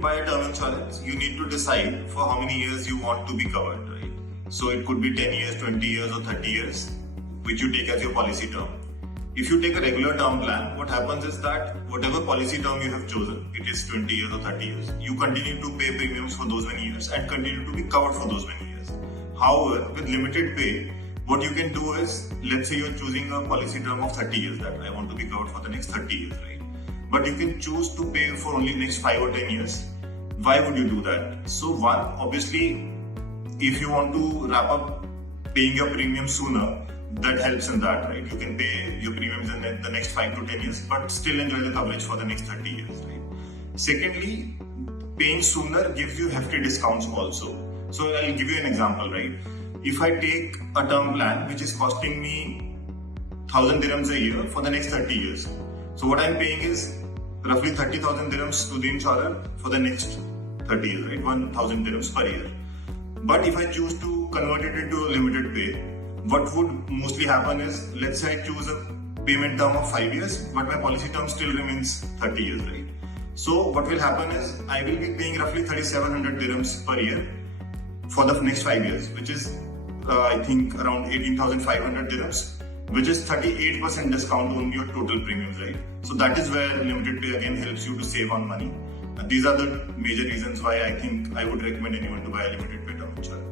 buy a term insurance, you need to decide for how many years you want to be covered, right? So it could be 10 years, 20 years or 30 years, which you take as your policy term. If you take a regular term plan, what happens is that whatever policy term you have chosen, it is 20 years or 30 years, you continue to pay premiums for those many years and continue to be covered for those many years. However, with limited pay, what you can do is, let's say you're choosing a policy term of 30 years, that I want to be covered for the next 30 years, right? But you can choose to pay for only next 5 or 10 years. Why would you do that? So one, obviously, if you want to wrap up paying your premium sooner, that helps in that, right? You can pay your premiums in the next 5 to 10 years, but still enjoy the coverage for the next 30 years, right? Secondly, paying sooner gives you hefty discounts also. So I'll give you an example, right? If I take a term plan which is costing me 1000 dirhams a year for the next 30 years. So what I'm paying is roughly 30,000 dirhams to the insurer for the next 30 years, right? 1000 dirhams per year. But if I choose to convert it into a limited pay, what would mostly happen is, let's say I choose a payment term of 5 years, but my policy term still remains 30 years, right? So what will happen is, I will be paying roughly 3700 dirhams per year for the next 5 years, which is I think around 18,500 dirhams, which is 38% discount on your total premiums, right? So that is where limited pay again helps you to save on money. These are the major reasons why I think I would recommend anyone to buy a limited pay term insurance.